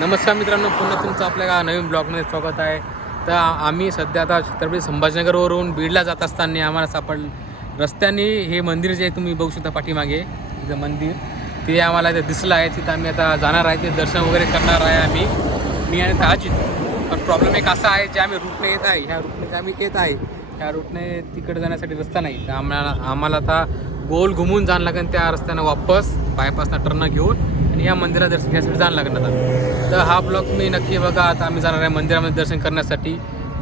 नमस्कार मित्रांनो, पुन्हा तुमचं आपल्या नवीन ब्लॉगमध्ये स्वागत आहे. तर आम्ही सध्या आता छत्रपती संभाजीनगरवरून बीडला जात असताना आम्हाला रस्त्याने हे मंदिर जे तुम्ही बघू शकता पाठीमागे तिथं मंदिर ते आम्हाला इथं दिसलं आहे. तिथं आम्ही आता जाणार आहे, ते दर्शन वगैरे करणार आहे मी आणि अजित. पण प्रॉब्लेम एक असा आहे, जे आम्ही रूटने येत आहे, ह्या रूटने आम्ही येत आहे, ह्या रूटने तिकडे जाण्यासाठी रस्ता नाही. तर आम्हाला आता गोल घुमून जाणं लागेल त्या रस्त्यानं, वापस बायपासनं टर्न घेऊन आणि या मंदिरात दर्शन घेण्यासाठी जाणं लागणार. तर हा ब्लॉग मी नक्की बघा. आता आम्ही जाणार आहे मंदिरामध्ये दर्शन करण्यासाठी.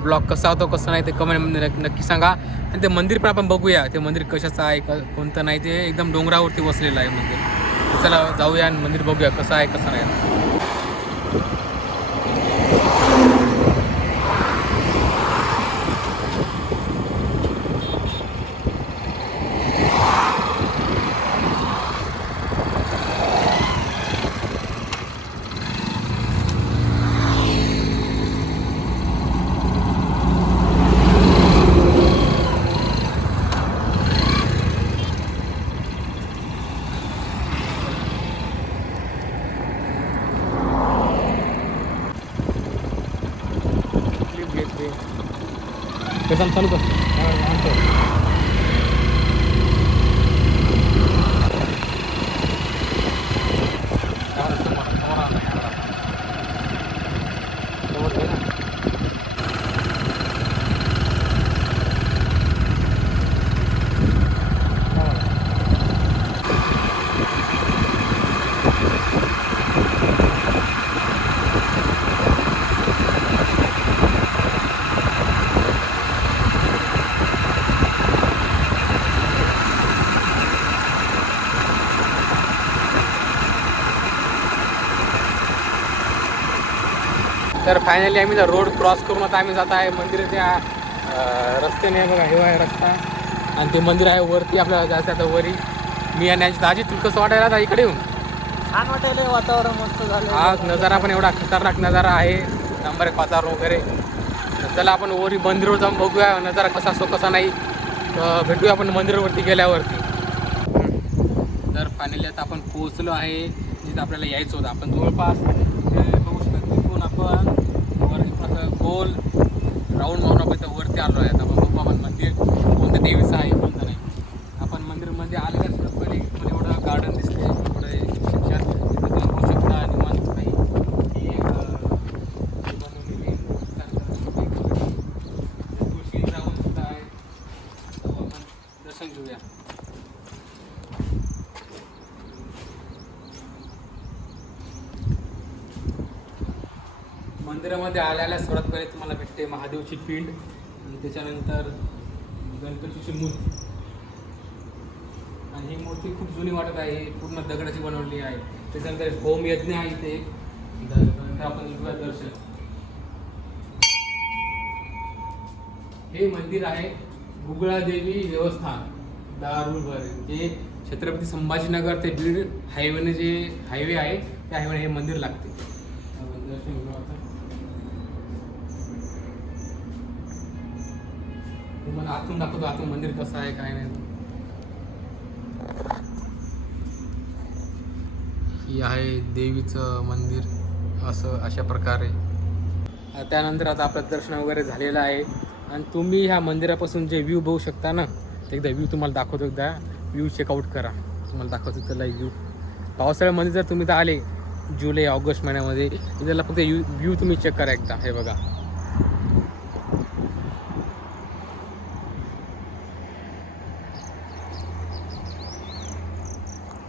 ब्लॉग कसा होतो कसा नाही ते कमेंटमध्ये नक्की सांगा. आणि ते मंदिर पण आपण बघूया, ते मंदिर कशाचं आहे कोणतं नाही. ते एकदम डोंगरावरती बसलेलं आहे मंदिर. चला जाऊया आणि मंदिर बघूया कसं आहे कसं नाही. कसं चालू कर. तर फायनली आम्ही रोड क्रॉस करून आता आम्ही जात आहे मंदिराच्या रस्त्याने. बघा हे आहे रस्ता आणि ते मंदिर आहे वरती. आपल्याला जायचं आता वरी. मी आणि दाजी तुला कसं वाटायला आता इकडे येऊन? छान वाटायला, वातावरण मस्त झालं. हा नजारा पण एवढा खतरनाक नजारा आहे, नंबर 1 वातावरण वगैरे. चला आपण वरी मंदिरावर जाऊन बघूया नजारा कसा असतो कसा नाही. भेटूया आपण मंदिरावरती गेल्यावरती. तर फायनली आता आपण पोहोचलो आहे जिथं आपल्याला यायचं होतं. आपण जवळपास बघू शकतो तिथून आपण वर गोल राऊंड मारून आपण इथं वरती आलो आहे. आता आपण बघू आपण मंदिर कोणत्या देवीचं आहे कोणतं नाही. आपण मंदिरमध्ये आल्याच्या पहिले तुम्हाला एवढं गार्डन दिसते, एवढं शिक्षण तिथं तुम्ही बघू शकता. आणि मन काही ही एक बनवलेली तुळशी राऊंड सुद्धा आहे. आपण दर्शन घेऊया. मंदिरामध्ये आल्याला सर्वात पहिले तुम्हाला भेटते महादेवची पिंड आणि त्याच्यानंतर गणपतीची मूर्ती. आणि ही मूर्ती खूप जुनी वाटत आहे, पूर्ण दगडाची बनवलेली आहे. त्याच्यानंतर होम यज्ञ आहे इथे. आपण घेऊया दर्शन. हे मंदिर आहे गुगळादेवी देवस्थान दारुलभर, जे छत्रपती संभाजीनगर ते बीड हायवेने जे हायवे आहे त्या हायवेने हे मंदिर लागते. दर्शन घेऊ आता. तुम्हाला आतून दाखवतो आतून मंदिर कसं आहे काय नाही. ही आहे देवीचं मंदिर असं अशा प्रकारे. त्यानंतर आता आपलं दर्शन वगैरे झालेलं आहे आणि तुम्ही ह्या मंदिरापासून जे व्ह्यू बघू शकता ना, एकदा व्ह्यू तुम्हाला दाखवतो. एकदा व्ह्यू चेकआउट करा, तुम्हाला दाखवतो त्याला व्ह्यू. पावसाळ्यामध्ये जर तुम्ही तर आले जुलै ऑगस्ट महिन्यामध्ये, त्याला फक्त व्ह्यू तुम्ही चेक करा एकदा. हे बघा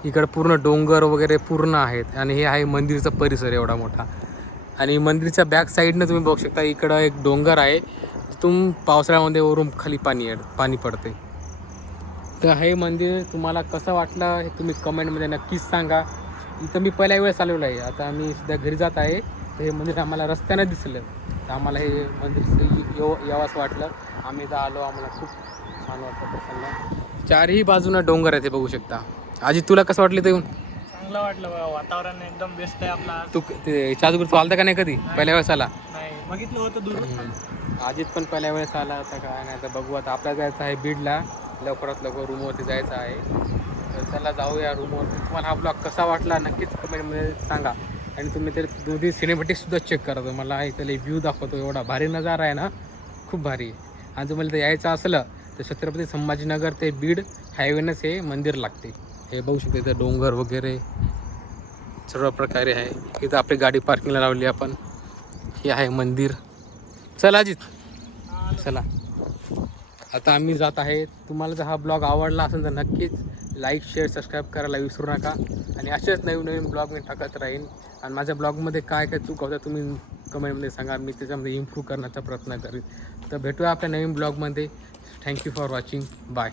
इकडं पूर्ण डोंगर वगैरे पूर्ण आहेत आणि हे आहे मंदिरचा परिसर एवढा मोठा. आणि मंदिरच्या बॅक साईडनं तुम्ही बघू शकता इकडं एक डोंगर आहे, तिथून पावसाळ्यामध्ये वरून खाली पाणी पडते. तर हे मंदिर तुम्हाला कसं वाटलं हे तुम्ही कमेंटमध्ये नक्कीच सांगा. इथं मी पहिल्या वेळेस आलेलो आहे, आता मी सध्या घरी जात आहे. तर हे मंदिर आम्हाला रस्त्यानं दिसलं, तर आम्हाला हे मंदिर यावंसं वाटलं. आम्ही इथं आलो, आम्हाला खूप छान वाटलं प्रसन्न. चारही बाजूनं डोंगर आहे ते बघू शकता. आजी तुला कसं वाटलं ते येऊन? चांगलं वाटलं बघा, वातावरण एकदम बेस्ट आहे आपला. तू ते चादूर तू आलता का नाही कधी? पहिल्या वेळेस आला? नाही, बघितलं होतं दूर. अजित पण पहिल्या वेळेस आला आता काय नाही. तर बघू आता आपल्याला जायचं आहे बीडला, लवकरात लवकर रूमवरती जायचं आहे. तर चला जाऊया रूमवरती. तुम्हाला हा ब्लॉग कसा वाटला नक्कीच कमेंटमध्ये सांगा. आणि तुम्ही ते दोन्ही सिनेमॅटिकसुद्धा चेक करा. तुम्हाला इथले व्ह्यू दाखवतो, एवढा भारी नजारा आहे ना, खूप भारी. आणि तुम्हाला ते यायचं असलं तर छत्रपती संभाजीनगर ते बीड हायवेनंच हे मंदिर लागते. हे बघू शकते इथं डोंगर वगैरे सर्व प्रकारे आहे. इथं आपली गाडी पार्किंगला लावली आपण. हे आहे मंदिर. चला अजित, चला आता आम्ही जात आहे. तुम्हाला जर हा ब्लॉग आवडला असेल तर नक्कीच लाईक शेअर सबस्क्राईब करायला विसरू नका. आणि असेच नवीन नवीन ब्लॉग मी टाकत राहीन. आणि माझ्या ब्लॉगमध्ये काय काय चूक होतं तुम्ही कमेंटमध्ये सांगा, मी त्याच्यामध्ये इम्प्रूव्ह करण्याचा प्रयत्न करेन. तर भेटूया आपल्या नवीन ब्लॉगमध्ये. Thank you for watching. बाय.